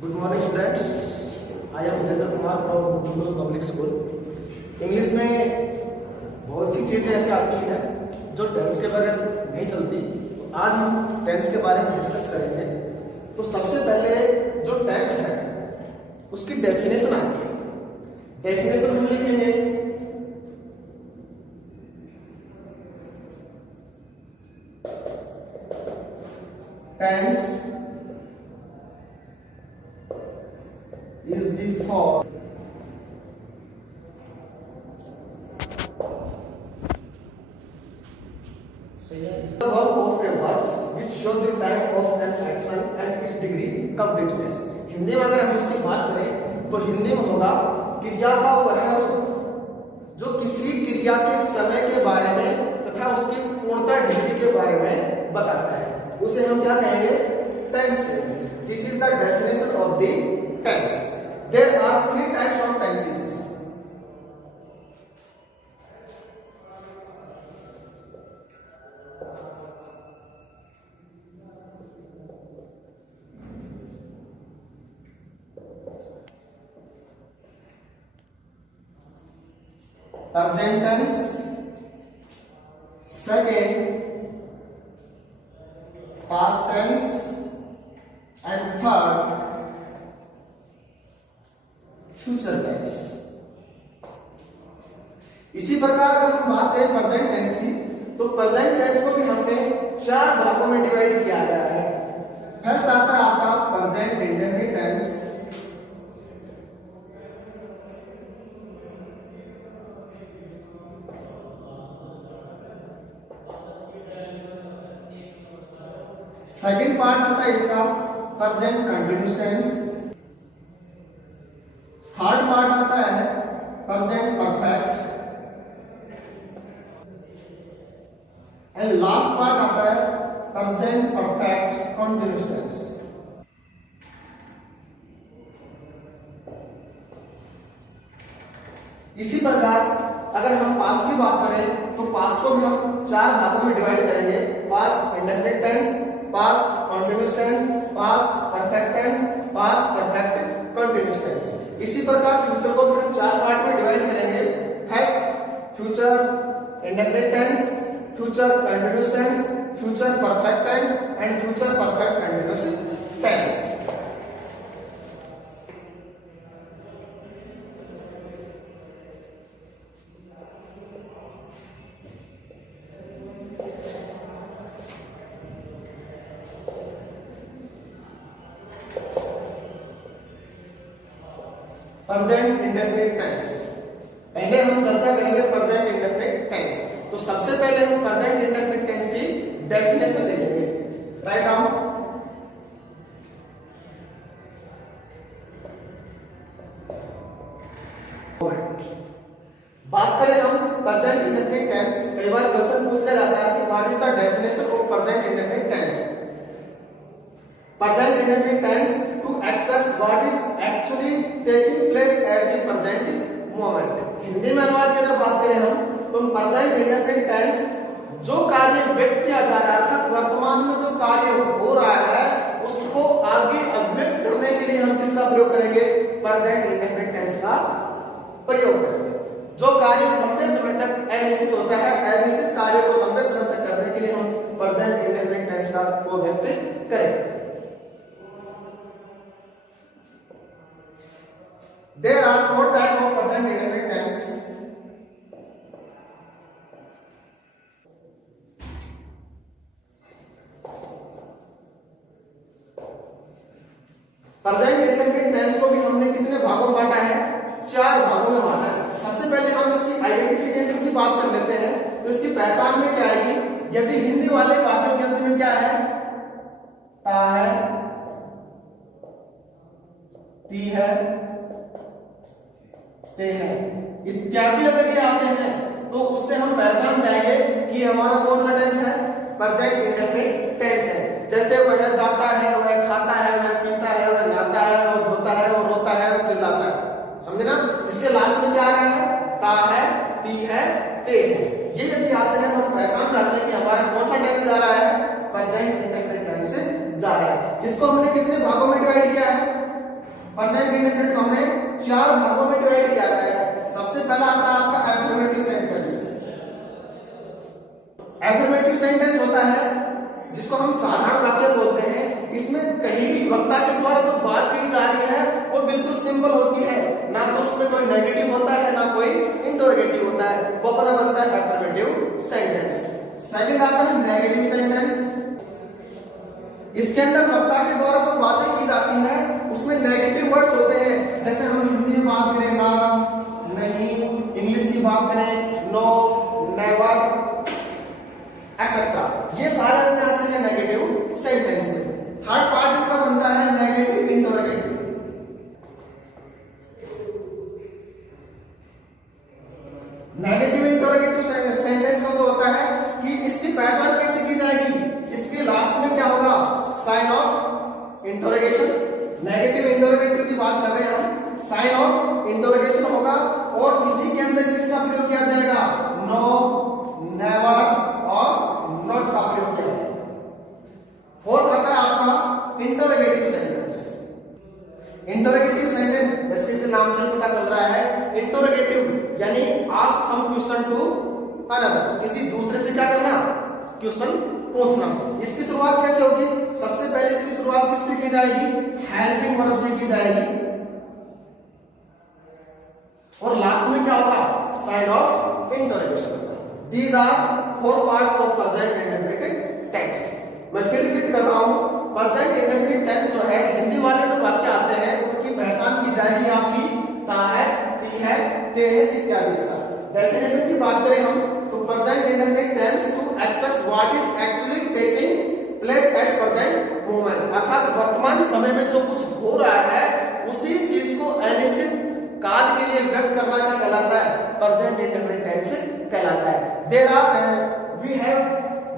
Good morning students, I am Jitendra Kumar from Gurukul public school. English में बहुत सी चीज़ें ऐसी आती हैं जो टेंस के बगैर नहीं चलती। तो आज हम टेंस के बारे में डिस्कस करेंगे। तो सबसे पहले जो टेंस है उसकी डेफिनेशन आती है। डेफिनेशन हम लिखेंगे tense is the form the verb of a verb which shows the type of an action and its degree completeness। Hindi में अगर हम इसकी बात करें तो हिंदी में होगा क्रिया का वह रूप जो किसी क्रिया के समय के बारे में तथा उसकी पूर्णता डिग्री के बारे में बताता है, उसे हम क्या कहेंगे? टेंस कहेंगे। This is the definition of the tense. There are three types of tenses. Present tense, second past tense, and third future tense. इसी प्रकार अगर हम बात करें प्रेजेंट टेंस की, तो प्रेजेंट टेंस को भी हमने चार भागों में डिवाइड किया गया है। फर्स्ट आता है आपका present indefinite tense, second part आता है इसका present continuous tense, third part आता है present perfect, and last part आता है प्रेजेंट परफेक्ट कंटिन्यूअस टेंस। इसी प्रकार अगर हम पास्ट की बात करें तो पास्ट को भी हम चार भागों में डिवाइड करेंगे। Past indefinite tense, past continuous tense, past perfect tense, past perfect continuous tense. इसी प्रकार फ्यूचर को भी हम चार पार्ट में डिवाइड करेंगे। First future indefinite tense, future continuous tense, future perfect tense and future perfect continuous tense. Present indefinite tense. पहले हम चर्चा करेंगे प्रेजेंट इंडेफिनिट टेंस। तो सबसे पहले हम प्रेजेंट इंडेफिनिट टेंस की डेफिनेशन देखेंगे। Write down. बात करें हम प्रेजेंट इंडेफिनिट टेंस, कई बार क्वेश्चन पूछा जाता है कि what is the definition of present indefinite tense. Present indefinite tense to express what is actually taking place at the present moment। Hindi में अनुवाद की अगर बात करें हम तो present indefinite tense जो कार्य व्यक्त किया जा रहा है अर्थात वर्तमान में जो कार्य हो रहा है उसको आगे अभिव्यक्त करने के लिए हम किसका प्रयोग करेंगे? present indefinite tense का प्रयोग करेंगे। जो कार्य लंबे समय तक अनिश्चित होता है, अनिश्चित कार्य को लंबे समय तक करने के लिए हम present indefinite tense को व्यक्त करेंगे। There are four types of present indefinite tense. Present indefinite tense को भी हमने कितने भागों में बांटा है? चार भागों में बांटा है। सबसे पहले हम इसकी आइडेंटिफिकेशन की बात कर लेते हैं। तो इसकी पहचान में क्या आएगी? यदि हिंदी वाले वाक्यों के अंत में क्या है? ता है, ती है, है इत्यादि अगर ये आते हैं तो उससे हम पहचान जाएंगे कि हमारा कौन सा टेंस है? प्रेजेंट इंडेफिनिट टेंस है। जैसे वह जाता है, वह खाता है, वह पीता है, वह नहाता है, वह धोता है, वह रोता है, वह चिल्लाता है। समझे ना? इसके लास्ट में क्या आ रहा है? ता है, ती है, ते है। ये यदि आते हैं तो हम पहचान जाते हैं कि हमारा कौन सा टेंस जा रहा है? प्रेजेंट इंडेफिनिट टेंस जा रहा है। इसको हमने कितने भागों में डिवाइड किया है? इंडेफिनिट को हमने 4 भागों में डिवाइड किया गया है। सबसे पहला आता है आपका एफर्मेटिव सेंटेंस। एफर्मेटिव सेंटेंस होता है जिसको हम साधारण वाक्य बोलते हैं। इसमें कहीं भी वक्ता के द्वारा जो बात कही जा रही है वो बिल्कुल सिंपल होती है, ना तो उसमें कोई नेगेटिव होता है ना कोई इंटरोगेटिव होता है, वो अपना बनता है एफर्मेटिव सेंटेंस। सेकंड आता है नेगेटिव सेंटेंस। इसके अंदर वक्ता के द्वारा जो बातें की जाती है उसमें नेगेटिव वर्ड्स होते हैं। जैसे हम हिंदी में बात करें ना, नहीं, इंग्लिश की बात करें नो, नेवर एक्सेट्रा, ये सारे अपने आते हैं नेगेटिव सेंटेंस में। थर्ड पार्ट इसका बनता है negative interrogative. Negative interrogative sentence में तो होता है कि इसकी पहचान कैसे की जाएगी, इसके लास्ट में क्या होगा, sign of interrogation. Negative interrogative की बात कर रहे हैं हम, साइन ऑफ इंटरोगेशन होगा और इसी के अंदर किसका प्रयोग किया जाएगा, नो, नेवर और नॉट का प्रयोग किया जाएगा। फोर्थ आता है आपका इंटरोगेटिव सेंटेंस। इंटरोगेटिव सेंटेंस जैसे कि नाम से पता चल रहा है, इंटरोगेटिव यानी ask some question to another, किसी दूसरे से क्या करना, क्वेश्चन पूछना। इसकी शुरुआत कैसे होगी, सबसे पहले इसकी शुरुआत किससे की जाएगी, हेल्पिंग वर्ब से की जाएगी और लास्ट में क्या होगा, साइन ऑफ इंटरोगेशन होगा। These are 4 parts of present indefinite tense. मैं फिर रिपीट कर रहा हूं, प्रेजेंट इंडेफिनिट टेंस जो है, हिंदी वाले जो वाक्य आते हैं उनकी पहचान की जाएगी आपकी ता है, ती है, ते है इत्यादि के साथ। डेफिनेशन की बात करें हम तो present indefinite tense to express what is actually taking place at present moment, अर्थात वर्तमान समय में जो कुछ हो रहा है उसी चीज को अनिश्चित काल के लिए व्यक्त करना क्या कहलाता है, प्रेजेंट इंडेफिनिट टेंस कहलाता है। There are we have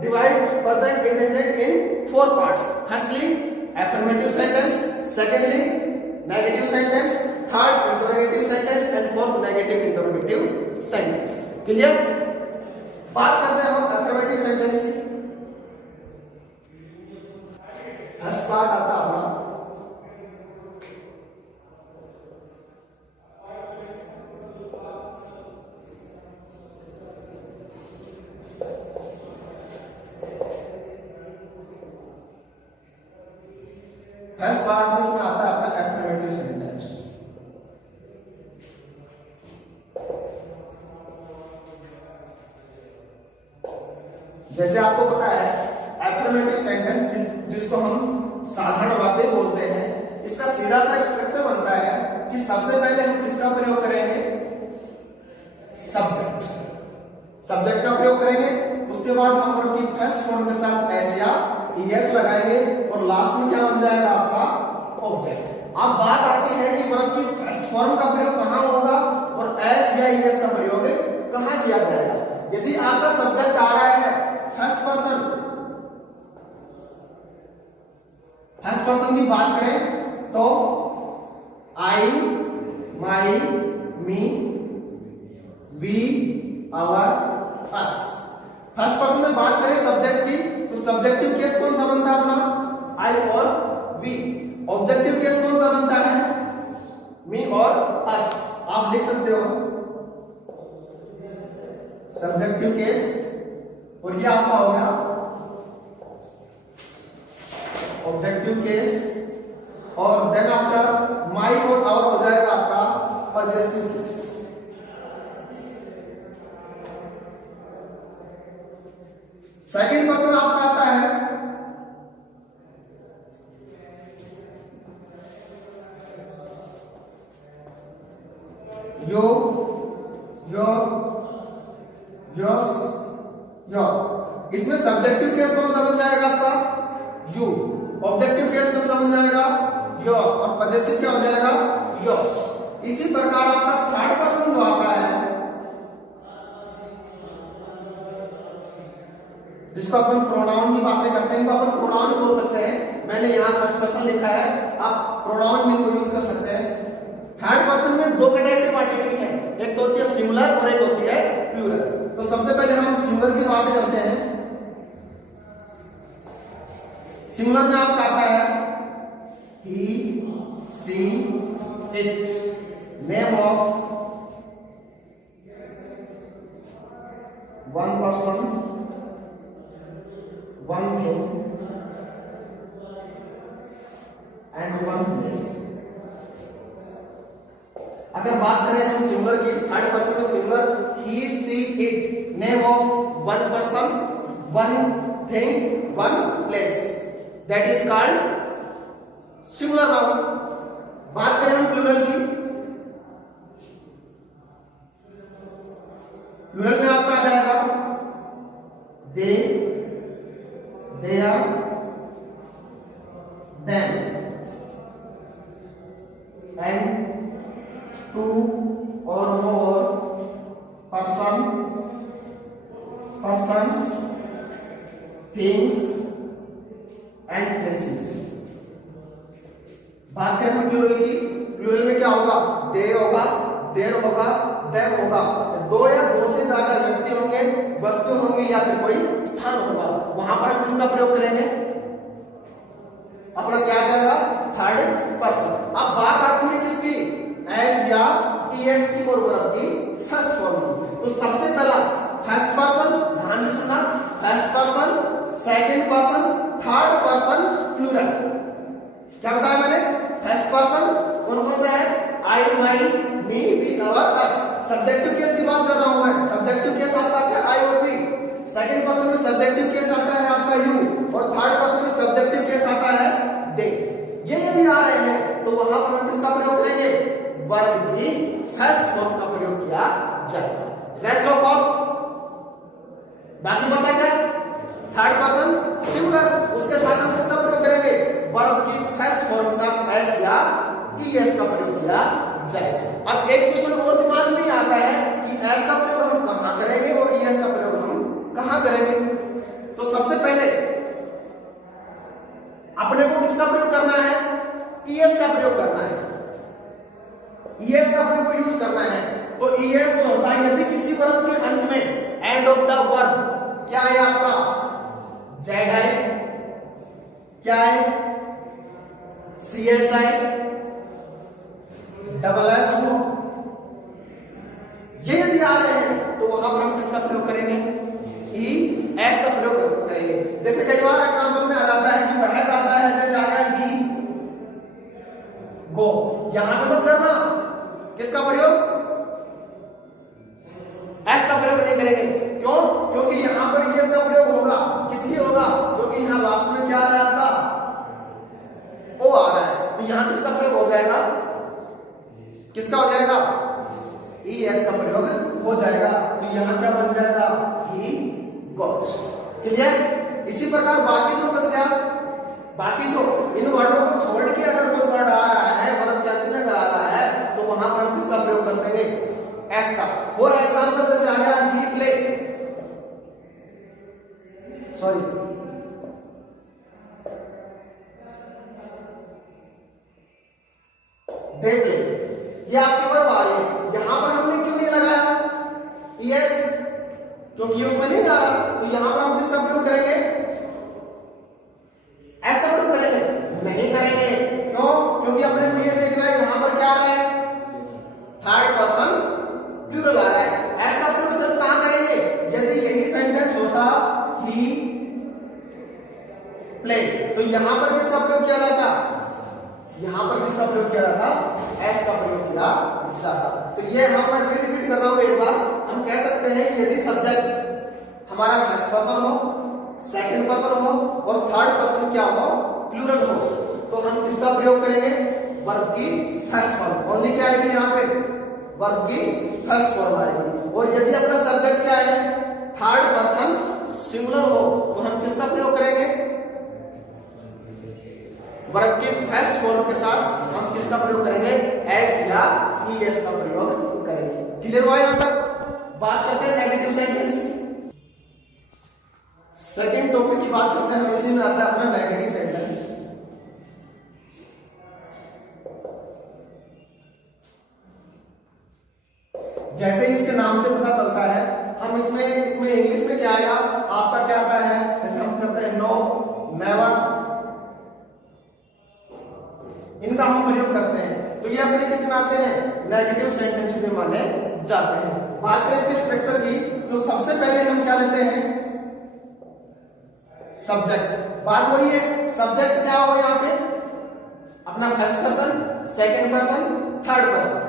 divide present indefinite in 4 parts. Firstly, affirmative sentence. Secondly, negative sentence. Third, interrogative sentence, and fourth, negative interrogative sentence. Clear? बात करते हैं हम affirmative sentence की। फर्स्ट पार्ट आता है अपना फर्स्ट पार्ट इसमें आता है अपना एफर्मेटिव सेंटेंस। जैसे आपको पता है एफर्मेटिव सेंटेंस जिसको हम साधारण बातें बोलते हैं, इसका सीधा सा स्ट्रक्चर बनता है कि सबसे पहले हम किसका प्रयोग करेंगे, सब्जेक्ट। सब्जेक्ट का प्रयोग करेंगे, उसके बाद हम वर्ब की फर्स्ट फॉर्म के साथ एस या ईएस लगाएंगे और लास्ट में क्या बन जाएगा आपका ऑब्जेक्ट। अब बात आती है कि वर्ब की फर्स्ट फॉर्म का प्रयोग कहां होगा और एस या ईएस का प्रयोग कहां किया जाएगा। यदि आपका सब्जेक्ट आ रहा है फर्स्ट पर्सन की बात करें तो I, my, me, we, our, us. First person में बात करें सब्जेक्ट की तो सब्जेक्टिव केस कौन सा बनता है अपना, आई और वी। ऑब्जेक्टिव केस कौन सा बनता है, मी और अस। आप लिख सकते हो सब्जेक्टिव केस और ये आपका हो गया ऑब्जेक्टिव केस और देन आफ्टर माई और आवर हो जाएगा आपका पजेसिव केस। सेकंड पर्सन आपका आता है यो, योर, योर्स, योर। इसमें सब्जेक्टिव केस कौन सा बन जाएगा आपका, यू। ऑब्जेक्टिव केस कौन सा बन जाएगा, योर और पजेसिव क्या हो जाएगा, योर्स। इसी प्रकार आपका थर्ड पर्सन जो आता है जिसको अपन प्रोनाउन की बातें करते हैं, तो अपन प्रोनाउन बोल सकते हैं। मैंने यहाँ फर्स्ट पर्सन लिखा है, आप प्रोनाउन भी यूज कर सकते हैं। थर्ड पर्सन में 2 कैटेगरी बांटी गई है, एक तो होती है सिंगुलर और एक होती है प्लूरल। तो सबसे पहले हम सिंगुलर की बात करते हैं। सिंगुलर में आपका आता है he, she, it. Name of one person, one thing and one place. अगर बात करें हम सिंगुलर की, थर्ड पर्सन में singular, he, she, it. Name of one person, one thing, one place. That is called singular noun. बात करें हम plural की, प्लूरल में आपका आ जाएगा दे, देयर, देम एंड टू और मोर, person, persons, things and places. बात करें हम प्लूरल की, प्लूरल में क्या होगा, दे होगा, देर होगा, देम होगा. दो या दो से ज्यादा व्यक्ति होंगे, वस्तु होंगी या फिर कोई स्थान होगा, वहां पर हम किसका प्रयोग करेंगे, अपना क्या आ जाएगा, थर्ड पर्सन. अब बात आती है किसकी, एस या ईएस की और वर्ब की फर्स्ट फॉर्म की. तो सबसे पहला फर्स्ट पर्सन, ध्यान से सुनना, first person, second person, third person plural. क्या बताया मैंने, फर्स्ट पर्सन कौन कौन सा है, I, my, me, we, our, us. Subjective case की बात कर रहा हूं मैं, सब्जेक्टिव केस आपका आता है आई और वी. सेकंड पर्सन में सब्जेक्टिव केस आता है आपका यू, और थर्ड पर्सन में सब्जेक्टिव केस आता है दे. ये यदि आ रहे हैं तो वहां पर हम किसका प्रयोग करेंगे, वर्ब की फर्स्ट फॉर्म का प्रयोग किया जाएगा. रेस्ट ऑफ ऑल बाकी बचा क्या, थर्ड पर्सन सिंगुलर, उसके साथ हम किसका प्रयोग करेंगे, वर्ब की फर्स्ट फॉर्म के साथ एस या ईएस का प्रयोग किया जाएगा. अब एक क्वेश्चन और दिमाग में आता है कि एस का प्रयोग हम कहां करेंगे और ईएस का प्रयोग हम कहां करेंगे. तो सबसे पहले अपने को किसका प्रयोग करना है, ईएस का प्रयोग करना है, ईएस का प्रयोग यूज करना है. तो ईएस जो होता है, यदि किसी वर्ब के अंत में एंड ऑफ द वर्ब क्या है आपका, जेड है, क्या है, C H I, double S हो, ये यदि आ रहे हैं तो वहां पर हम किसका प्रयोग करेंगे, ई एस का प्रयोग करेंगे. जैसे कई बार एग्जाम्पल में आ जाता है कि वह जाता है, जैसे आ गया ही गो, यहां पे मत करना किसका प्रयोग, एस का प्रयोग नहीं करेंगे. क्यों, क्योंकि यहां पर एस का प्रयोग होगा, किसकी होगा, क्योंकि यहां लास्ट में क्या आ रहा है आपका, ओ आ रहा है. तो यहां किसका प्रयोग हो जाएगा, किसका हो जाएगा, ई एस का प्रयोग हो जाएगा. तो यहां क्या बन जाएगा, ही गोस. क्लियर. इसी प्रकार बाकी जो बच गया, बाकी जो इन वर्डों को छोड़ के अगर कोई वर्ड आ रहा है, वर्ब के अंत में अगर आ रहा है, तो वहां पर हम किसका प्रयोग कर देंगे, एस का. फॉर एग्जाम्पल जैसे आ गया ही प्ले, सॉरी दे प्ले, ये आपके वर्ब आ रही है. यहां पर हमने क्यों नहीं लगाया यस, क्योंकि उसमें नहीं आ रहा. तो यहां पर हम किसका प्रयोग करेंगे, एस का प्रयोग करेंगे, नहीं करेंगे. क्यों, क्योंकि अपने को ये देखना है यहां पर क्या आ रहा है, थर्ड पर्सन प्लूरल आ रहा है. एस का प्रयोग सिर्फ कहां करेंगे, यदि यही सेंटेंस होता ही प्ले, तो यहां पर किसका प्रयोग किया जाता, यहां पर किसका प्रयोग किया जाता, एस का प्रयोग किया जाता. तो ये यहां पर फिर रिपीट कर रहा हूं एक बार. हम कह सकते हैं कि यदि सब्जेक्ट हमारा फर्स्ट पर्सन हो, सेकंड पर्सन हो और थर्ड पर्सन क्या हो, प्लूरल हो, तो हम किसका प्रयोग करेंगे, वर्ब की फर्स्ट फॉर्म. ओनली क्या आएगी यहां पे, वर्ब की फर्स्ट फॉर्म आएगी. और यदि अपना सब्जेक्ट क्या है, थर्ड पर्सन सिंगुलर हो, तो हम किसका प्रयोग करेंगे, वर्ब की फर्स्ट फॉर्म के साथ हम किसका प्रयोग करेंगे, एस या ईएस का प्रयोग करेंगे. क्लियर हुआ यहां तक. बात करते हैं नेगेटिव सेंटेंस की. सेकंड टॉपिक की बात करते हैं हम, इसी में आता है अपना नेगेटिव सेंटेंस. जैसे इसके नाम से पता चलता है, हम इसमें इंग्लिश में क्या आएगा आपका, क्या आता है, जैसे हम करते हैं नो, नेवर, हम प्रयोग करते हैं तो ये अपने किस में आते हैं, नेगेटिव सेंटेंस में माने जाते हैं। बात करें इसके स्ट्रक्चर की तो सबसे पहले हम क्या लेते हैं, सब्जेक्ट। बात वही है, सब्जेक्ट क्या हो यहाँ पे अपना first person, second person, third person.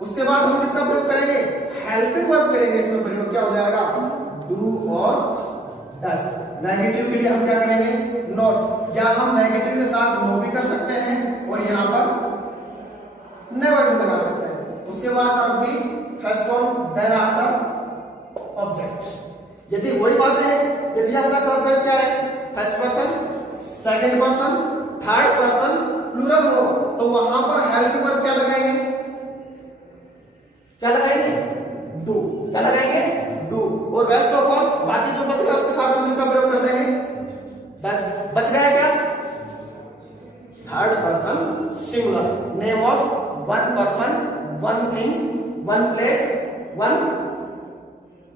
उसके बाद हम किसका प्रयोग करेंगे, हेल्पिंग वर्ब करेंगे। इसमें प्रयोग क्या हो जाएगा, डू और डज। नेगेटिव के लिए हम क्या करेंगे, नॉट, या हम नेगेटिव के साथ नो भी कर सकते हैं और यहाँ पर नेवर भी लगा सकते हैं। उसके बाद अब भी first form, then after object. यदि वही बात है, यदि आपका सब्जेक्ट क्या है, first person, second person, third person plural हो तो वहां पर हेल्पिंग वर्ब क्या लगाएंगे, क्या लगाएंगे, डू। क्या लगाएंगे, डू। और रेस्ट ऑफ ऑल बाकी जो बच गया उसके साथ हम किसका प्रयोग कर देंगे, डज। बच गया क्या, third person singular, name of one person, one thing, one place, one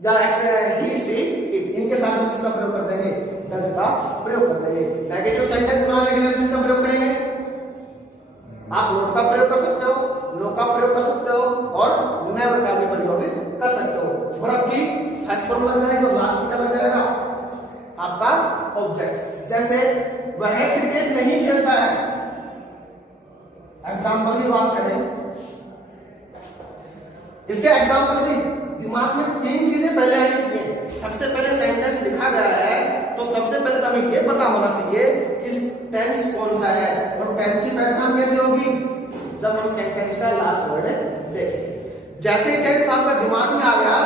या ही सी इट, इनके साथ हम किसका प्रयोग कर देंगे, डज का प्रयोग कर देंगे। नेगेटिव सेंटेंस बनाने के लिए हम किसका प्रयोग करेंगे, आप नोट का प्रयोग कर सकते हो, नो का प्रयोग कर सकते हो और नेवर का भी प्रयोग कर सकते हो। और आपकी फर्स्ट फॉर्म लग जाएगी और लास्ट में क्या लग जाएगा, आपका ऑब्जेक्ट। जैसे वह क्रिकेट नहीं खेलता है, एग्जाम्पल की बात करें, इसके एग्जाम्पल से दिमाग में तीन चीजें पहले आनी चाहिए। सबसे पहले सेंटेंस लिखा गया है तो सबसे पहले तो हमें यह पता होना चाहिए कि टेंस कौन सा है, और टेंस की पहचान कैसे होगी, जब हम सेंटेंस का लास्ट वर्ड देखें। जैसे ही टेंस आपका दिमाग में आ गया,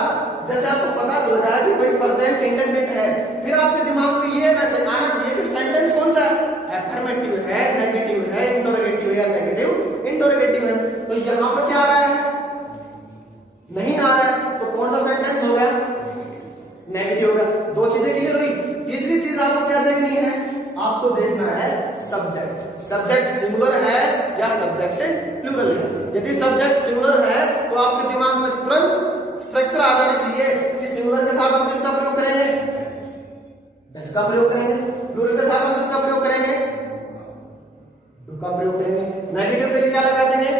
जैसे आपको पता चल गया कि भाई प्रेजेंट इंडेफिनिट है, फिर आपके दिमाग में ये आना चाहिए कि सेंटेंस कौन सा है, एफर्मेटिव है, नेगेटिव है, इंटरोगेटिव है या नेगेटिव इंटरोगेटिव है। तो यहां पर क्या आ रहा है, नहीं आ रहा है, तो कौन सा सेंटेंस हो गया, नेगेटिव होगा। दो चीजें क्लियर हुई। तीसरी चीज आपको क्या देखनी है, आपको देखना है सब्जेक्ट। सब्जेक्ट सिंगुलर है या सब्जेक्ट प्लूरल है। यदि सब्जेक्ट सिंगुलर है तो आपके दिमाग में तुरंत स्ट्रक्चर आ जाना चाहिए कि सिंगुलर के साथ हम किसका प्रयोग करेंगे, डज का प्रयोग करेंगे। प्लूरल के साथ हम किसका प्रयोग करेंगे, डू का प्रयोग करेंगे। नेगेटिव के लिए क्या लगा देंगे,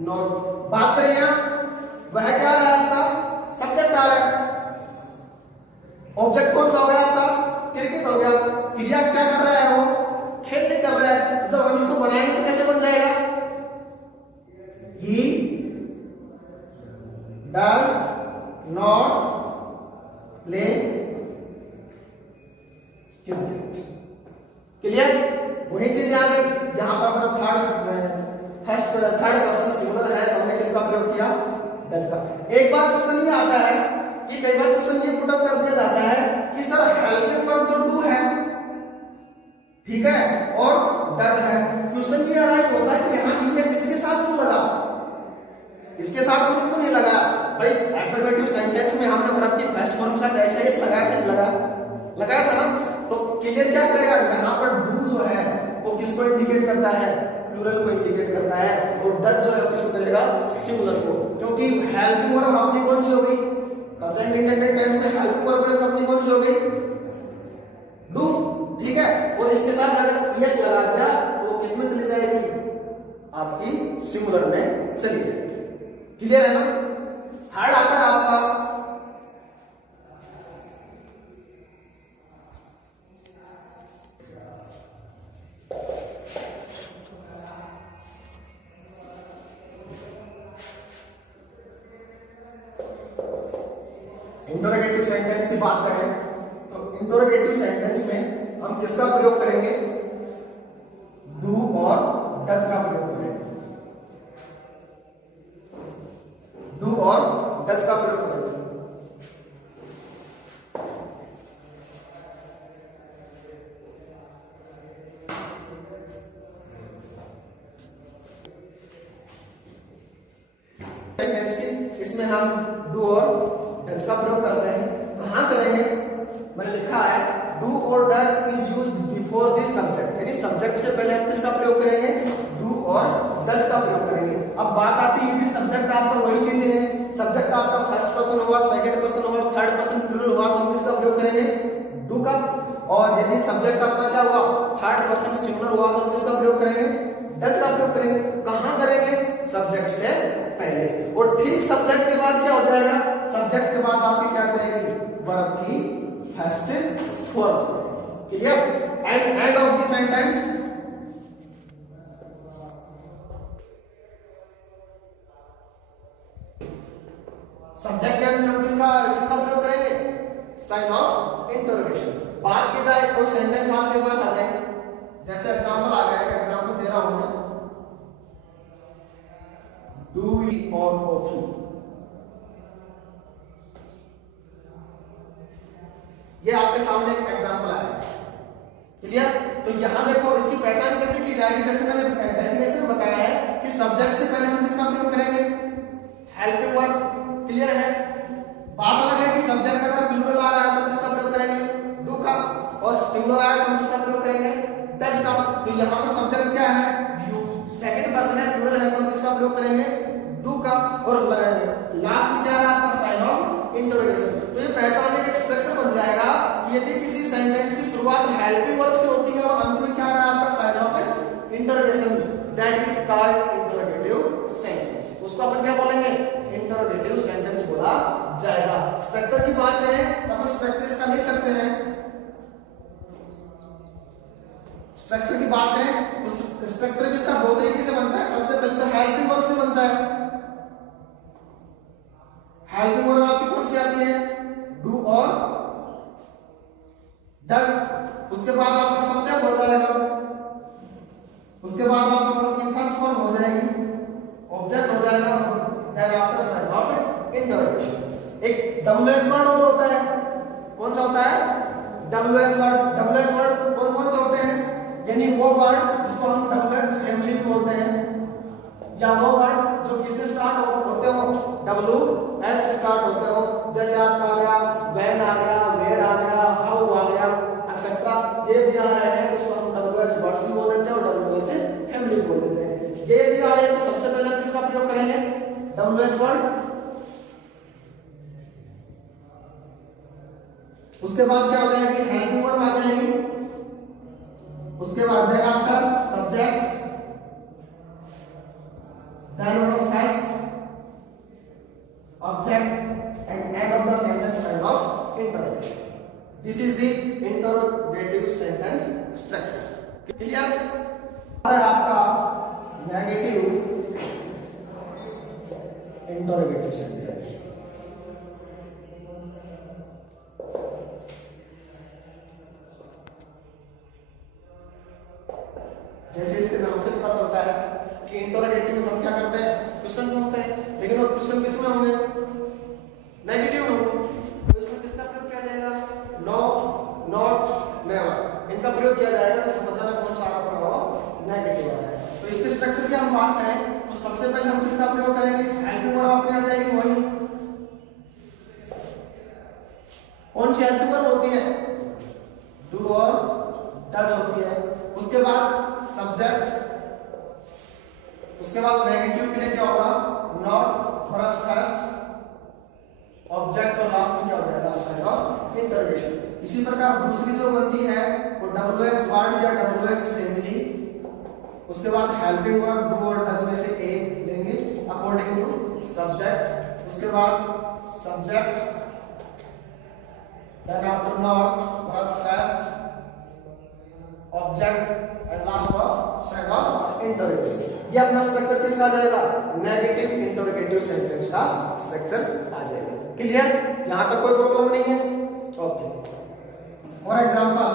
नॉट। बात करें यहां वह क्या है आपका, सब्जेक्ट आ रहा है। ऑब्जेक्ट कौन सा हो गया आपका, क्रिकेट हो गया। क्रिया क्या कर रहा है, वो खेलने कर रहा है। जब हम इसको बनाएंगे तो कैसे बन जाएगा, he does not play cricket. Clear, वही चीज आ गई। यहां पर अपना थर्ड पर्सन सिंगुलर है तो हमने किसका प्रयोग किया, डज का। एक बार क्वेश्चन ये आता है कि कई बार क्वेश्चन ये पुट अप कर दिया जाता है कि सर हेल्पिंग वर्ब तो डू है, ठीक है, और डज है। क्वेश्चन ये अराइज होता है कि यहां ईएस इसके साथ क्यों लगा, इसके साथ क्यों नहीं लगा। भाई एफर्मेटिव सेंटेंस में हमने वर्ब की फर्स्ट फॉर्म के साथ ऐसा इस लगाया था, लगाया था ना। तो क्लियर क्या करेगा, यहां पर डू जो है वो किसको इंडिकेट करता है, प्लूरल को इंडिकेट करता है, और डज जो है किसको करेगा, सिंगुलर को। क्योंकि हेल्पिंग वर्ब अपनी कौन सी हो गई, प्रेजेंट इंडेफिनिट टेंस में हेल्पिंग वर्ब अपनी कौन सी हो गई, डू, ठीक है। और इसके साथ अगर यस लगा दिया तो वो किसमें चली जाएगी, आपकी सिंगुलर में चली जाएगी। क्लियर है ना। थर्ड आता है आपका इंटरोगेटिव सेंटेंस की बात करें तो इंटरोगेटिव सेंटेंस में हम किसका प्रयोग करेंगे, डू और डज का प्रयोग करेंगे, डू और डज का प्रयोग करेंगे। सेंटेंस की इसमें हम डू और डज का प्रयोग करते हैं। कहां करेंगे, मैंने लिखा है डू और does is used before this subject, यानी सब्जेक्ट से पहले हम किसका प्रयोग करेंगे, डू और डज का प्रयोग करेंगे। अब बात आती है यदि सब्जेक्ट आपका वही चीज है, सब्जेक्ट आपका फर्स्ट पर्सन हुआ, सेकंड पर्सन हुआ, थर्ड पर्सन प्लूरल हुआ, तो हम किसका प्रयोग करेंगे, डू का। और यदि सब्जेक्ट आपका क्या हुआ, थर्ड पर्सन सिंगुलर हुआ, तो हम किसका प्रयोग करेंगे, डज का प्रयोग करेंगे। कहां करेंगे? सब्जेक्ट से पहले। और ठीक सब्जेक्ट के बाद क्या हो जाएगा? सब्जेक्ट के बाद आपकी क्या जाएगी? वर्ब की first form. Clear? End of the sentence subject के अंदर हम किसका प्रयोग करेंगे? Sign of interrogation. बात की जाए कोई सेंटेंस आपके पास आ जाए, जैसे एग्जांपल आ गया है, एग्जांपल दे रहा हूं मैं, डू और कॉफी। ये आपके सामने एक एग्जांपल आया है। क्लियर? तो यहां देखो इसकी पहचान कैसे की जाएगी? जैसे मैंने डेफिनेशन में बताया है कि सब्जेक्ट से पहले हम किसका प्रयोग करेंगे? Helping verb. क्लियर है? बात अलग है कि सब्जेक्ट अगर प्लूरल आ रहा है तो किसका प्रयोग करेंगे? डू का। और सिंगुलर आया तो हम किसका प्रयोग करेंगे? डज का। तो यहां पर सब्जेक्ट क्या है? यू। सेकंड पर्सन है, प्लूरल है, तो हम किसका प्रयोग करेंगे? डू का। और लास्ट में क्या है आपका? Sign of interrogation. तो ये पहचानने का स्ट्रक्चर बन जाएगा कि यदि किसी सेंटेंस की शुरुआत हेल्पिंग वर्ब से होती है और अंत में क्या आ रहा है आपका? Sign of interrogation. That is called interrogative sentence. उसको अपन क्या बोलेंगे? इंटरोगेटिव सेंटेंस बोला जाएगा। स्ट्रक्चर की बात करें तो अपन स्ट्रक्चर इसका लिख सकते हैं। स्ट्रक्चर की बात करें तो स्ट्रक्चर इसका दो तरीके से बनता है। सबसे पहले तो हेल्पिंग वर्ब से बनता है। हेल्पिंग वर्ब आपकी कौन सी आती है? डू और डज। उसके बाद आपका सब्जेक्ट हो जाएगा, उसके बाद आपकी वर्ब की फर्स्ट फॉर्म हो जाएगी, ऑब्जेक्ट हो जाएगा, then after sign of interrogation. एक डब्ल्यूएच वर्ड और होता है। कौन सा होता है? WH word. डब्ल्यूएच वर्ड कौन कौन से होते हैं? यानी वो वर्ड जिसको हम डब्ल्यूएच फैमिली बोलते हैं, या वो वर्ड जो किससे स्टार्ट होते हो? डब्ल्यू एच से स्टार्ट होते हो। जैसे आपका आ गया व्हेन, आ गया वेयर, आ गया हाउ, आ गया एक्सेट्रा। ये भी आ रहे हैं तो इसको हम डब्ल्यूएच वर्ड्स भी बोल देते हैं और डब्ल्यूएच फैमिली बोल देते हैं। ये यदि आ रहे हैं तो सबसे पहले हम किसका प्रयोग करेंगे? WH word. उसके बाद क्या हो जाएगी? हेल्पिंग वर्ब आ जाएगी। उसके बाद then after subject, then first object and end of the sentence sign of interrogation. This is the interrogative sentence structure. Clear? आपका नेगेटिव इंटरोगेटिव सेंटेंस। जैसे इसके नाम से पता चलता है कि इंटरोगेटिव में हम क्या करते हैं? क्वेश्चन पूछते हैं, लेकिन वो क्वेश्चन किसमें होंगे? नेगेटिव होंगे। तो इसमें किसका प्रयोग किया जाएगा? No, not, never. इनका प्रयोग किया जाएगा तो समझ जाना कौन सा आपका हो? नेगेटिव आ है। तो इसके स्ट्रक्चर की हम बात करें तो सबसे पहले हम किसका प्रयोग करेंगे? हेल्पिंग वर्ब आपने आ जाएगी वही। कौन सी हेल्पिंग वर्ब होती है? डू और डज होती है। उसके बाद सब्जेक्ट, उसके बाद नेगेटिव के लिए क्या होगा? नॉट और फर्स्ट ऑब्जेक्ट, और लास्ट में क्या हो जाएगा? Sign of interrogation. इसी प्रकार दूसरी जो बनती है वो डब्ल्यूएच वर्ड या डब्ल्यूएच फैमिली। उसके बाद हेल्पिंग वर्ब डू और डज में से एक लेंगे अकॉर्डिंग टू सब्जेक्ट। उसके बाद सब्जेक्ट, देन आफ्टर नॉट और first object and last of sign of interrogation. ये अपना स्ट्रक्चर किसका आ जाएगा? नेगेटिव इंटरोगेटिव सेंटेंस का स्ट्रक्चर आ जाएगा। क्लियर? यहां तक कोई प्रॉब्लम नहीं है? Okay. For example,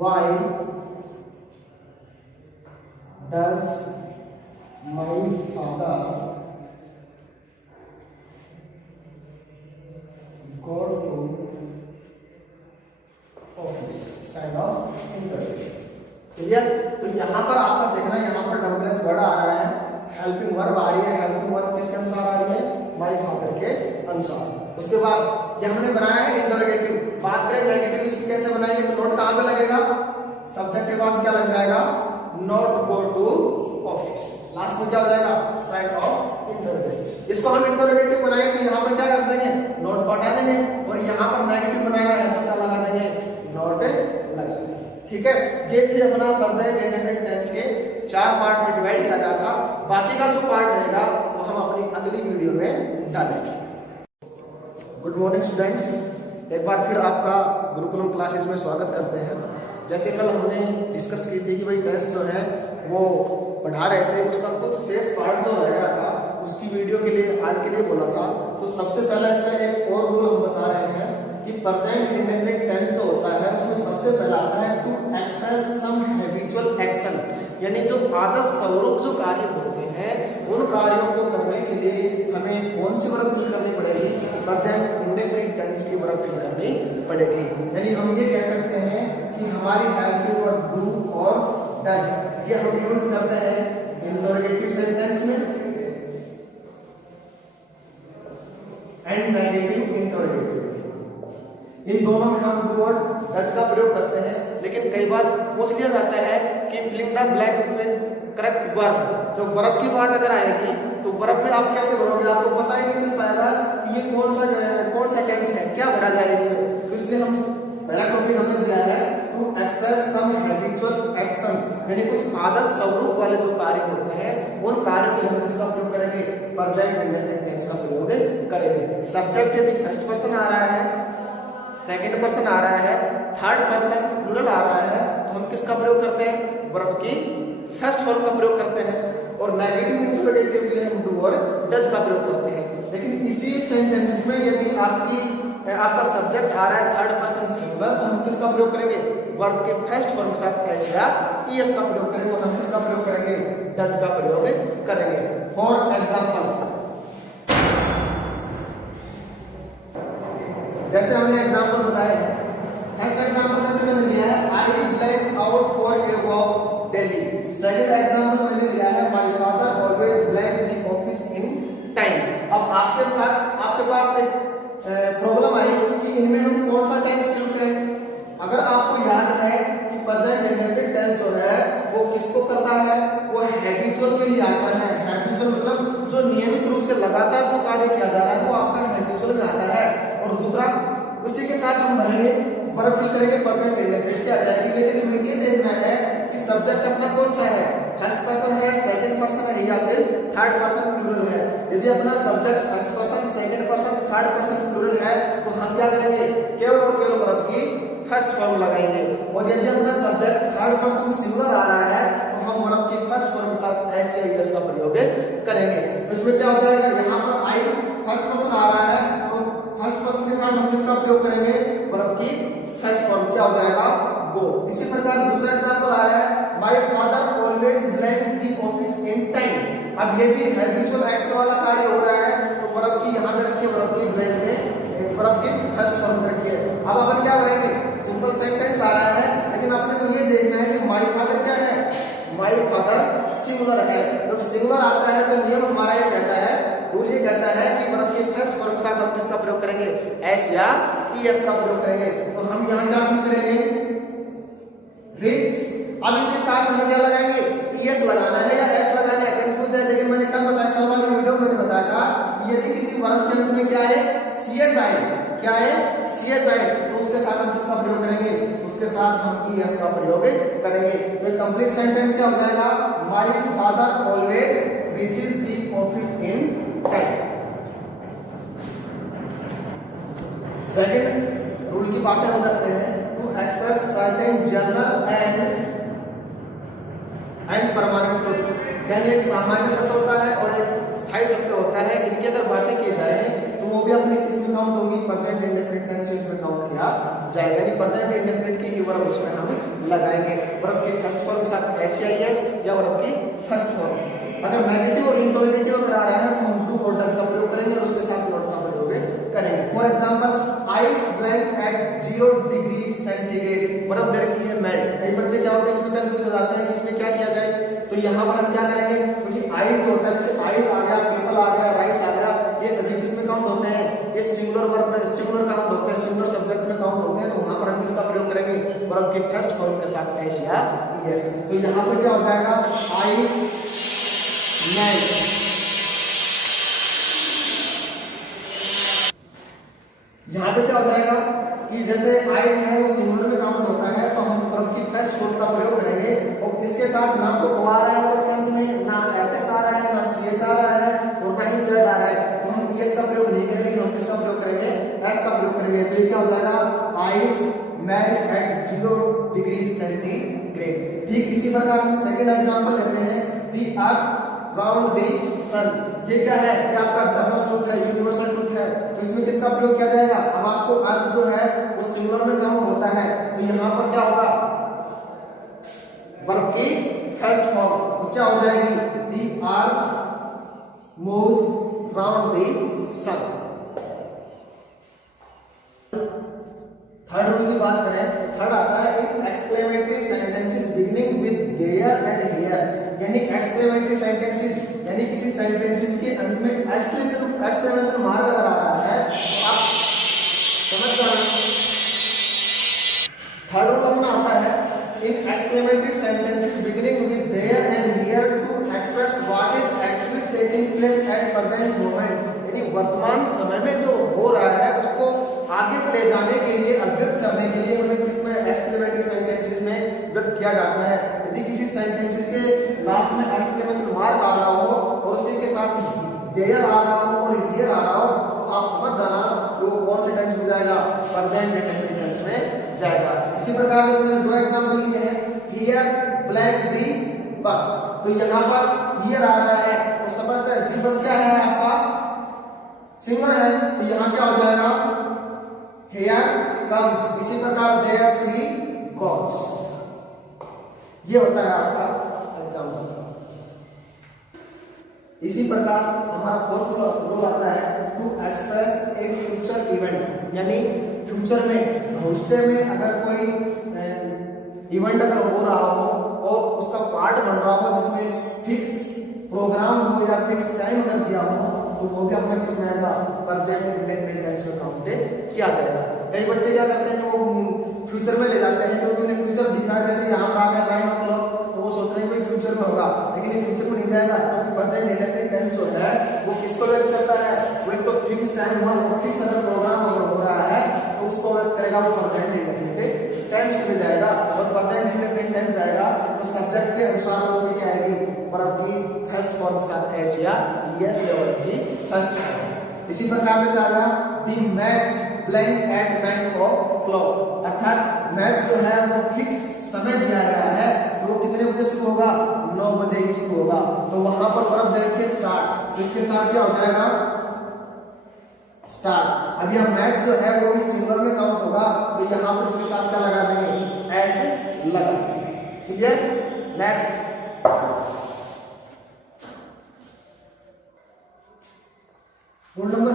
why does my father go to office? Sign of interrogation. Clear? तो यहां पर आपका देखना, यहां पर डब्ल्यूएच वर्ड आ रहा है, हेल्पिंग वर्ब आ रही है। हेल्पिंग वर्ब किसके अनुसार आ रही है? माय फादर के अनुसार। उसके बाद ये हमने बनाया है इंटरोगेटिव। बात करें नेगेटिव, इसकी कैसे बनाएंगे? तो नोट कहां पे लगेगा? सब्जेक्ट के बाद क्या लग जाएगा? Not go to office. Last में क्या हो जाएगा? Sign of interrogative. इसको हम इंटरोगेटिव बनाएंगे तो यहाँ पर क्या कर देंगे, नॉट को हटा देंगे, और यहाँ पर नेगेटिव बनाना है तो क्या लगा देंगे, नॉट लगा देंगे। ठीक है, ये थे अपना प्रेजेंट इंडेफिनिट टेंस के 4 पार्ट में डिवाइड किया गया था। बाकी का जो पार्ट रहेगा वो हम अपनी अगली वीडियो में डालेंगे। गुड मॉर्निंग स्टूडेंट्स, एक बार फिर आपका गुरुकुलम क्लासेस में स्वागत करते हैं। जैसे कल हमने डिस्कस की थी कि भाई टेस्ट जो है वो पढ़ा रहे थे, उसका कुछ शेष पार्ट जो रह गया था उसकी वीडियो के लिए आज के लिए बोला था। तो सबसे पहला इसका एक और रूल हम बता रहे हैं कि प्रेजेंट इंडेफिनिट टेंस जो होता है उसमें सबसे पहला आता है to express some habitual action, यानी जो आदत स्वरूप जो कार्य होते हैं उन कार्यों को करने के लिए हमें कौन सी वर्ब फिल करनी पड़ेगी, प्रेजेंट इंडेफिनिट टेंस की वर्ब फिल करनी पड़ेगी। यानी हम ये कह सकते हैं कि हमारी हेल्पिंग वर्ब डू और डज ये हम यूज करते हैं इंटरोगेटिव सेंटेंस में एंड नेगेटिव इंटरोगेटिव, इन दोनों में हम डू और डज का प्रयोग करते हैं। लेकिन कई बार पूछ लिया जाता है कि filling the blanks with correct verb, जो वर्ब की बात अगर आएगी तो वर्ब में आप कैसे भरोगे, आपको पता ही नहीं चल पाएगा कि ये कौन सा टेंस है, क्या भरा जाए इसमें। तो इसलिए हम पहला टॉपिक हमने दिया है to express some habitual action, यानी कुछ आदत स्वरूप वाले जो कार्य होते हैं उन कार्यों के लिए हम इसका प्रयोग करेंगे, प्रेजेंट इंडेफिनिट टेंस का प्रयोग करेंगे। सब्जेक्ट यदि फर्स्ट पर्सन आ रहा है, सेकंड पर्सन आ रहा है, थर्ड पर्सन प्लूरल आ रहा है, तो हम किसका प्रयोग करते हैं, वर्ब की फर्स्ट फॉर्म का प्रयोग करते हैं। और नेगेटिव इंटरोगेटिव के लिए हम डू और डज का प्रयोग करते हैं। लेकिन इसी सेंटेंस में यदि आपका सब्जेक्ट आ रहा है थर्ड पर्सन सिंगुलर, तो हम किसका प्रयोग करेंगे, वर्ब के फर्स्ट फॉर्म के साथ एस या ईएस का प्रयोग करेंगे, और हम किसका प्रयोग करेंगे, डज का प्रयोग करेंगे। फॉर एग्जांपल, जैसे हमने एग्जांपल बताया है, फर्स्ट एग्जांपल जैसे मैंने लिया है आई blank out for a walk daily. Second example मैंने लिया है my father always blank the office in time. अब आपके पास एक प्रॉब्लम आई कि इनमें हम कौन सा टेंस प्रयोग करें। अगर आपको याद है कि प्रेजेंट इंडेफिनिट टेंस जो है वो किसको करता है, वो हैबिचुअल के लिए आता है। हैबिचुअल मतलब जो नियमित रूप से लगातार जो कार्य किया जा रहा है वो आपका हैबिचुअल में आता है। और दूसरा उसी के साथ हम भरेंगे वर्ब फिल करेंगे, प्रेजेंट इंडेफिनिट क्या आ जाएगी। लेकिन हमें ये देखना है कि सब्जेक्ट अपना कौन सा है, फर्स्ट पर्सन है, सेकंड पर्सन है या फिर थर्ड पर्सन प्लूरल है। यदि अपना subject first person, second person, third person plural है तो हम क्या करेंगे, केवल और केवल वर्ब की फर्स्ट फॉर्म लगाएंगे। और यदि अपना सब्जेक्ट थर्ड पर्सन सिंगुलर आ रहा है तो हम वर्ब की फर्स्ट फॉर्म के साथ एस या एस का प्रयोग करेंगे। तो इसमें क्या हो जाएगा, यहाँ पर आई फर्स्ट पर्सन आ रहा है तो फर्स्ट पर्सन के साथ हम किसका प्रयोग करेंगे, वर्ब की फर्स्ट फॉर्म क्या हो जाएगा, गो। इसी प्रकार दूसरा एग्जांपल आ रहा है my father always blank the office in time. अब ये भी हैबिचुअल एक्शन वाला कार्य हो रहा है तो वर्ब की यहां पे रखिए, वर्ब की ब्लैंक में वर्ब की फर्स्ट फॉर्म रखिए। अब अपन क्या करेंगे, सिंपल सेंटेंस आ रहा है लेकिन आपने को ये देखना है कि माय फादर क्या है, माय फादर सिंगुलर है। जब सिंगुलर आता है तो नियम हमारा ये कहता है, रूल ये कहता है कि वर्ब के फर्स्ट फॉर्म के साथ हम किसका प्रयोग करेंगे, एस या ईएस का प्रयोग करेंगे। तो हम यहां क्या करेंगे, रीच। अब इसके साथ हम क्या लगाएंगे, ईएस लगाना है या एस लगाना है, कंफ्यूज है। लेकिन मैंने कल बताया, कल वाली वीडियो में मैंने बताया था कि यदि किसी वर्ब के अंत में क्या है, सीएच आए, क्या है, सीएच आए, तो उसके साथ हम किसका प्रयोग करेंगे, उसके साथ हम ईएस का प्रयोग करेंगे। तो कंप्लीट सेंटेंस क्या हो जाएगा, my father always reaches the office in time. Second rule की बातें हम करते हैं, to express certain general and permanent truth, यानी एक सामान्य सत्य होता है और एक स्थायी सत्य होता है। इनकी अगर बातें की जाए तो वो भी अपने किस में काउंट होंगी, प्रेजेंट इंडेफिनिट टेंस में काउंट किया जाएगा। यानी प्रेजेंट इंडेफिनिट की ही वर्ब उसमें हम लगाएंगे, वर्ब के फर्स्ट फॉर्म के साथ एस या एस या वर्ब की फर्स्ट फॉर्म। अगर नेगेटिव और इंटरोगेटिव अगर आ रहा है तो हम डू और डज का प्रयोग करेंगे और उसके साथ नॉट का प्रयोग करेंगे। For example ice blank eight 0 degree centigrade, बर्फ दे रखी है मेल्ट। कई बच्चे क्या होते हैं इसमें कंफ्यूज हो जाते हैं कि इसमें क्या किया जाए। तो यहाँ पर हम क्या करेंगे, क्योंकि आइस जो होता है, जैसे आइस आ गया, पीपल आ गया, राइस आ गया, ये सभी किसमें काउंट होते हैं, ये सिंगुलर वर्ब में, सिंगुलर काउंट होते हैं, सिंगुलर सब्जेक्ट में काउंट होते हैं। तो वहां पर हम इसका प्रयोग करेंगे वर्ब के फर्स्ट फॉर्म के साथ एस या ईएस। तो यहाँ पर क्या हो जाएगा, आइस मेल्ट, यहाँ पे क्या हो जाएगा कि जैसे आइस है वो सिंगुलर में काउंट होता है, तो हम वर्ब की फर्स्ट फॉर्म का प्रयोग करेंगे और इसके साथ ना तो ओ आ रहा है वर्ब के अंत में, ना एसएच आ रहा है, ना सीएच आ रहा है और ना ही जेड आ रहा है, तो हम एस का प्रयोग नहीं करेंगे, हम किसका प्रयोग करेंगे, एस का प्रयोग करेंगे। तो ये क्या हो जाएगा, ice melt eight 0 degree centigrade. ठीक इसी प्रकार हम सेकंड एग्जांपल लेते हैं, द अर्थ राउंड द सन। ये क्या है, ये आपका जनरल ट्रूथ है, यूनिवर्सल ट्रूथ है, तो इसमें किसका प्रयोग किया जाएगा। अब आपको अर्थ जो है वो सिंगुलर में काउंट होता है, तो यहाँ पर क्या होगा, वर्ब की फर्स्ट फॉर्म, तो क्या हो जाएगी, the earth moves round the sun. Third rule की बात करें, थर्ड आता है in exclamatory sentences beginning with there and here. यानी एक्सक्लेमेटरी सेंटेंसेस यानी किसी सेंटेंसेस के अंत में एक्सक्लेमेशन मार्क अगर आ रहा है तो आप समझ जाना। थर्ड रूल अपना आता है in exclamatory sentences beginning with there and here to express what is actually taking place at present moment. यानी वर्तमान समय में जो हो रहा है उसको आगे ले जाने के लिए, अभिव्यक्त करने के लिए हमें किसमें एक्सक्लेमेटरी सेंटेंसेस में व्यक्त किया जाता है। यदि किसी सेंटेंसेस के लास्ट में एक्सक्लेमेशन मार्क आ रहा हो और उसी के साथ देयर आ रहा हो और हियर आ रहा हो, तो आप समझ जाना कि वो कौन से टेंस में जाएगा, प्रेजेंट इंडेफिनिट टेंस में जाएगा। इसी प्रकार से मैंने दो एग्जांपल लिए हैं, हियर ब्लैक दी बस, तो यहाँ पर हियर आ रहा है तो समझते हैं दी बस क्या है आपका सिंगुलर है, तो यहाँ क्या हो जाएगा, here comes। इसी प्रकार there she goes, ये होता है आपका एग्जाम्पल। इसी प्रकार हमारा फोर्थ रूल आता है to express a future event. यानी फ्यूचर में, भविष्य में अगर कोई इवेंट अगर हो रहा हो और उसका पार्ट बन रहा हो जिसमें फिक्स प्रोग्राम हो या फिक्स टाइम अगर दिया हो, तो वो भी अपना किसमें आएगा, प्रेजेंट इंडेफिनिट टेंस में काउंट किया जाएगा। कई बच्चे क्या करते हैं, वो फ्यूचर में ले जाते हैं क्योंकि उन्हें फ्यूचर दिखा है, जैसे यहाँ पर आ गया 9 o'clock, तो वो सोच रहे हैं कि फ्यूचर में होगा, लेकिन ये फ्यूचर में नहीं जाएगा क्योंकि प्रेजेंट इंडेफिनिट टेंस जो है वो किसको व्यक्त करता है, वो एक तो फिक्स टाइम हुआ, वो फिक्स अगर प्रोग्राम अगर हो रहा है तो उसको व्यक्त करेगा, वो प्रेजेंट इंडेफिनिट टेंस में जाएगा। और प्रेजेंट इंडेफिनिट टेंस जाएगा तो सब्जेक्ट के अनुसार उसमें क्या आएगी, वर्ब की फर्स्ट फॉर्म के साथ एस या ईएस या वर्ब की फर्स्ट फॉर्म। इसी प्रकार से आ गया दी मैच प्लेइंग एट 9 o'clock, अर्थात मैच जो है वो फिक्स समय दिया गया है, वो कितने बजे शुरू होगा, 9 बजे ही शुरू होगा, तो वहां पर वर्ब देखिए स्टार्ट, तो इसके साथ क्या हो जाएगा, स्टार्ट। अब यह मैच जो है वो भी सिंगुलर में काउंट होगा, तो यहाँ पर इसके साथ क्या लगा देंगे, ऐसे लगा देंगे। Clear. Next rule number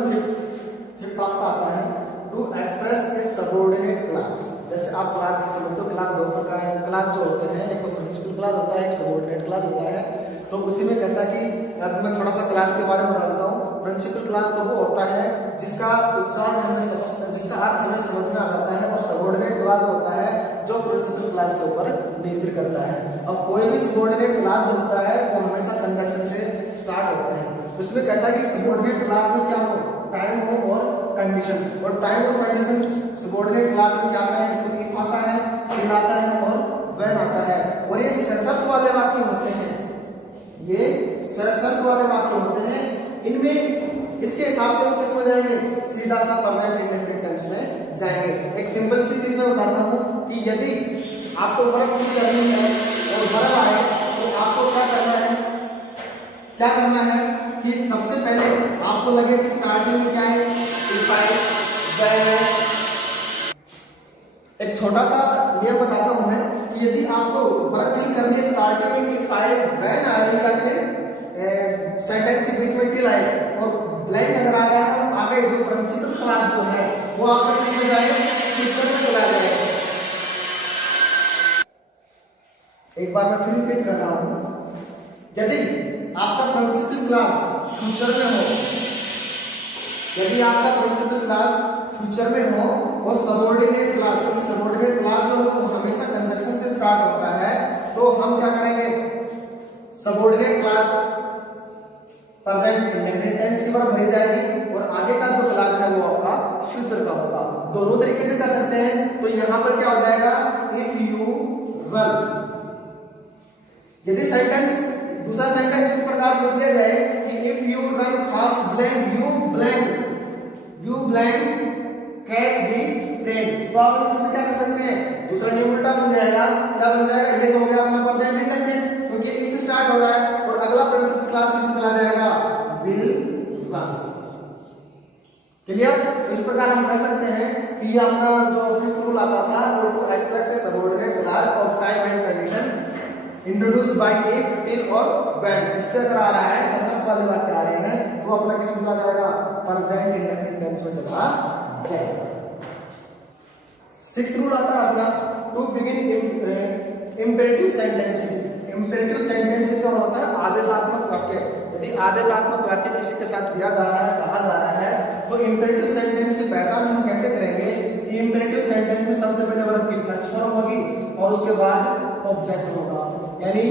fifth आपका आता है to express a subordinate clause. जैसे आप क्लास समझते हो, क्लास दो प्रकार है, क्लास जो होते हैं, एक तो प्रिंसिपल क्लास होता है, एक सबऑर्डिनेट क्लास होता है। तो उसी में कहता है कि अब मैं थोड़ा सा क्लास के बारे में बता देता हूँ। प्रिंसिपल क्लास तो वो होता है जिसका उच्चारण हमें समझते, जिसका अर्थ हमें समझ में आ जाता है, और सबऑर्डिनेट क्लास होता है जो प्रिंसिपल क्लास के ऊपर निर्भर करता है। अब कोई भी सबऑर्डिनेट क्लास जो होता है वो हमेशा कंजंक्शन से स्टार्ट होता है। तो इसमें कहता है कि सबऑर्डिनेट क्लास में क्या हो, टाइम हो और कंडीशन, और टाइम और कंडीशन सबऑर्डिनेट क्लास में क्या आता है, इफ आता है, इन आता है और व्हेन आता है। और ये सशर्त वाले वाक्य होते हैं, ये सशर्त वाले वाक्य होते हैं। इनमें इसके हिसाब से वो किस में जाएंगे, सीधा सा प्रेजेंट इंडेफिनिट टेंस में जाएंगे। एक सिंपल सी चीज मैं बताता हूँ कि यदि आपको वर्ब फिल करनी है और वर्ब आए तो आपको क्या करना है कि सबसे पहले आपको लगे कि स्टार्टिंग में क्या है, इफ आई, व्हेन है। एक छोटा सा नियम बताता हूं मैं कि यदि आपको वर्ब फिल करनी है स्टार्टिंग में इफ आई, व्हेन आए या फिर सेंटेंस के बीच में टिल आए और ब्लैंक अगर आ रहा है, आगे जो प्रिंसिपल क्लास जो है वो आपका किसमें जाएगा, फ्यूचर में चला जाएगा। एक बार मैं फिर रिपीट कर रहा हूं, यदि आपका प्रिंसिपल क्लास फ्यूचर में हो, यदि आपका प्रिंसिपल क्लास फ्यूचर में हो और सबऑर्डिनेट क्लास, क्योंकि सबऑर्डिनेट क्लास जो है वो हमेशा कंजंक्शन से स्टार्ट होता है, तो हम क्या करेंगे, subordinate clause present indefinite tense की तरफ भरी जाएगी और आगे का जो क्लास है वो आपका फ्यूचर का होगा। दोनों तरीके से कर सकते हैं। तो यहाँ पर क्या हो जाएगा, इफ यू रन, यदि सेंटेंस दूसरा सेंटेंस इस प्रकार बोल दिया जाए कि if you run fast blank you blank catch the train, तो आप इसमें क्या कर सकते हैं, दूसरा नियम उल्टा बन जाएगा। क्या बन जाएगा, ये तो हो गया अपना प्रेजेंट इंडेफिनिट क्योंकि इफ से स्टार्ट हो रहा है और अगला प्रेजेंट क्लास किसमें चला जाएगा, विल रन। क्लियर। तो इस प्रकार हम कह सकते हैं कि ये आपका जो फिफ्थ रूल आता था वो to express a subordinate clause of time and condition introduced by if till और व्हेन, इससे अगर आ रहा है सशर्त वाले वाक्य आ रहे हैं तो अपना किस में चला जाएगा, प्रेजेंट इंडेफिनिट टेंस में चला जाएगा। सिक्स्थ रूल आता है अपना to begin imperative sentences. Imperative sentences जो होता है आदेशात्मक वाक्य, यदि आदेशात्मक वाक्य किसी के साथ दिया जा रहा है, कहा जा रहा है, तो इंपेरेटिव सेंटेंस की पहचान हम कैसे करेंगे कि इंपेरेटिव सेंटेंस में सबसे पहले वर्ब की फर्स्ट फॉर्म होगी और उसके बाद ऑब्जेक्ट होगा, यानी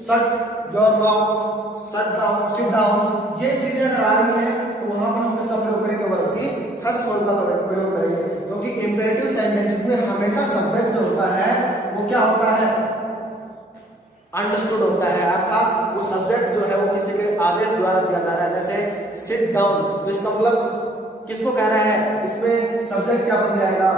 shut your mouth, shut down, sit down, ये चीजें अगर आ रही है तो वहां पर हम किसका प्रयोग करेंगे, वर्ब की फर्स्ट फॉर्म का प्रयोग करेंगे। क्योंकि इंपेरेटिव सेंटेंसेस में हमेशा सब्जेक्ट जो होता है वो क्या होता है, अंडरस्टूड होता है, अर्थात वो सब्जेक्ट जो है वो किसी के आदेश द्वारा दिया जा रहा है। जैसे सिट डाउन, तो इसका मतलब किसको कह रहा है, इसमें सब्जेक्ट क्या बन जाएगा,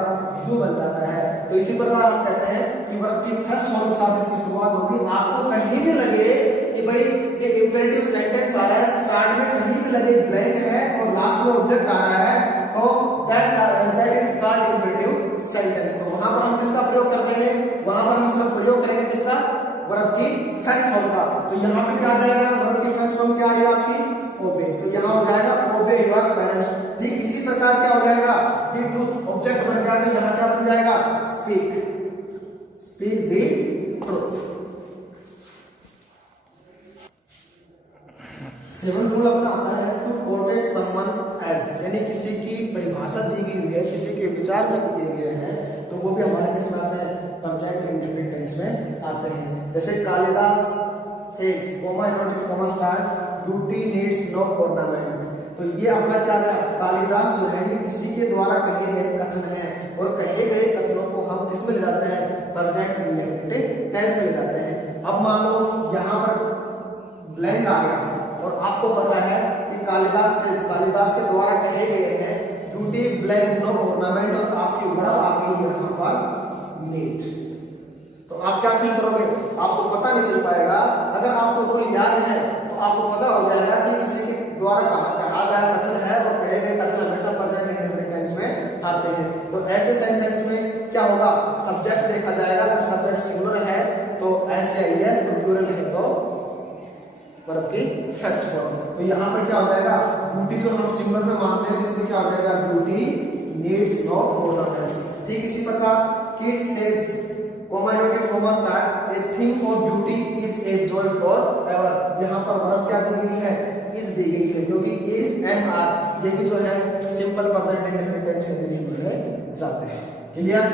यू बन जाता है। तो इसी प्रकार हम कहते हैं कि वर्ब की फर्स्ट फॉर्म के साथ इसकी शुरुआत होगी। आपको कहीं भी लगे कि भाई ये इंपेरेटिव सेंटेंस आ रहा है, स्टार्ट में कहीं भी लगे ब्लैंक है और लास्ट में ऑब्जेक्ट आ रहा है, तो that is called imperative sentence. तो वहां पर हम किसका प्रयोग कर देंगे, वहां पर हम इसका प्रयोग करेंगे किसका, वर्ब की फर्स्ट फॉर्म का। तो यहाँ पे क्या आ जाएगा, वर्ब की फर्स्ट फॉर्म क्या आ रही है आपकी, ओबे, तो यहाँ हो जाएगा ओबे योर पेरेंट्स। ठीक इसी प्रकार क्या हो जाएगा, द ट्रूथ ऑब्जेक्ट बन गया, तो यहाँ क्या बन जाएगा, speak the truth. Seventh rule अपना आता है टू कोटेट समवन एज, यानी किसी की परिभाषा दी गई हुई है, किसी के विचार व्यक्त किए गए हैं, तो वो भी हमारे किस में आते हैं, प्रेजेंट इंडेफिनिट टेंस में आते हैं। जैसे Kalidas says comma inverted comma start beauty needs no ornament, तो ये अपना क्या है, कालिदास जो है ये किसी के द्वारा कहे गए कथन है और कहे गए कथनों को हम किस में ले जाते हैं, प्रेजेंट इंडेफिनिट टेंस में ले जाते हैं। अब मान लो यहाँ पर ब्लैंक आ गया और आपको पता है कि कालिदास के द्वारा कहे गए हैं ब्यूटी ब्लैंक नो ऑर्नामेंट और आपकी वर्ब आ गई यहाँ पर नीड, तो आप क्या फील करोगे, आपको पता नहीं चल पाएगा। अगर आपको कोई याद है तो आपको पता हो जाएगा कि किसी के द्वारा कहा गया कथन है और कहे गए कथन हमेशा प्रेजेंट इंडेफिनिट टेंस में आते हैं। तो ऐसे सेंटेंस में क्या होगा, सब्जेक्ट देखा जाएगा, अगर सब्जेक्ट सिंगुलर है तो एस या एस, प्लूरल है तो वर्ब की फर्स्ट फॉर्म। तो यहाँ पर क्या हो जाएगा, ब्यूटी जो हम सिंगुलर में मानते हैं जिसमें क्या हो जाएगा, ब्यूटी नीड्स नो ऑर्नामेंट्स। ठीक इसी प्रकार kids says comma inverted comma start a thing for beauty is a joy for ever, यहाँ पर वर्ब क्या दी गई है, इज दी गई है, क्योंकि इज एंड आर ये भी जो है सिंपल प्रेजेंट इंडेफिनिट टेंस के लिए बोले जाते हैं। क्लियर।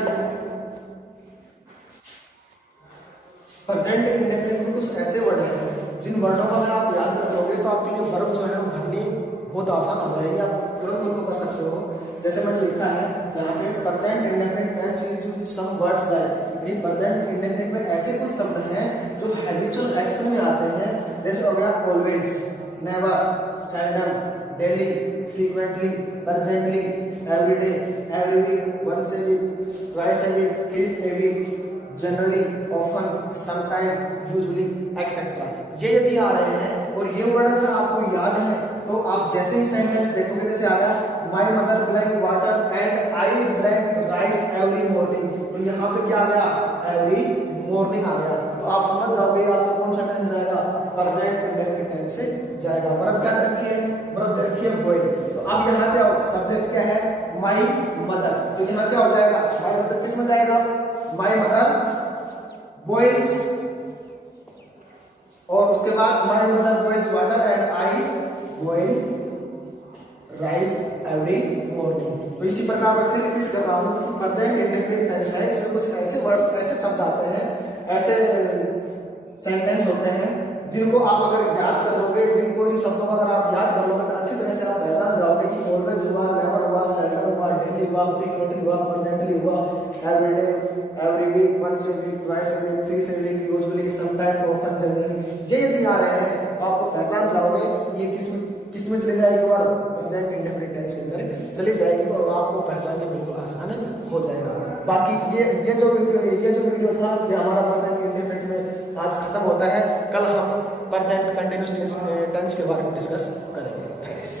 प्रेजेंट इंडेफिनिट में कुछ ऐसे वर्ड हैं जिन वर्डों को अगर आप याद कर लोगे तो आपके लिए वर्ब जो है वो भरनी बहुत आसान हो जाएगी, आप तुरंत उनको कर सकते हो। जैसे मैंने लिखा है यहाँ पे present indefinite tense is some words that, present indefinite में ऐसे कुछ शब्द हैं जो हैबिचुअल एक्शन में आते हैं, जैसे हो गया always, never, seldom, daily, frequently, urgently, everyday, every week, once a week, twice a week, thrice a week, generally, often, sometime, usually, etcetera. ये यदि आ रहे हैं और ये वर्ड अगर आपको याद है तो आप जैसे ही सेंटेंस देखोगे, जैसे आ गया my mother blank water and I blank rice every morning, तो यहाँ पे क्या आ गया, एवरी मॉर्निंग आ गया। तो आप समझ जाओगे आपको कौन सा टेंस जाएगा, प्रेजेंट इंडेफिनिट टेंस से जाएगा। वर्ब क्या रखी है, वर्ब रखी है बॉय। तो अब यहाँ पे आओ, सब्जेक्ट क्या है, माय मदर, तो यहाँ क्या हो जाएगा, माय मदर किस में जाएगा, माय मदर बॉयल्स, और उसके बाद my mother boils water and I boil rice every morning. तो इसी प्रकार मैं फिर रिपीट कर रहा हूँ, प्रेजेंट इंडेफिनिट टेंस है, इसमें कुछ ऐसे वर्ड्स, ऐसे शब्द आते हैं, ऐसे सेंटेंस होते हैं जिनको आप अगर याद कर लोगे, जिनको इन शब्दों को अगर आप याद कर लोगे तो अच्छी तरह से आप पहचान जाओगे कि ऑलवेज हुआ, नेवर हुआ, सेल्डम हुआ, डेली हुआ, फ्रीक्वेंटली हुआ, प्रेजेंटली हुआ, everyday, every week, once a week, twice a week, thrice a week, usually, sometime, often, generally, ये यदि आ रहे हैं तो आपको पहचान जाओगे ये किस में चली जाएगी और प्रेजेंट इंडेफिनिट टेंस के अंदर चली जाएगी और आपको पहचानना बिल्कुल आसान हो जाएगा। बाकी ये जो वीडियो था ये हमारा प्रेजेंट इंडेफिनिट में आज खत्म होता है। कल हम प्रेजेंट कंटिन्यूअस टेंस के बारे में डिस्कस करेंगे। थैंक्स।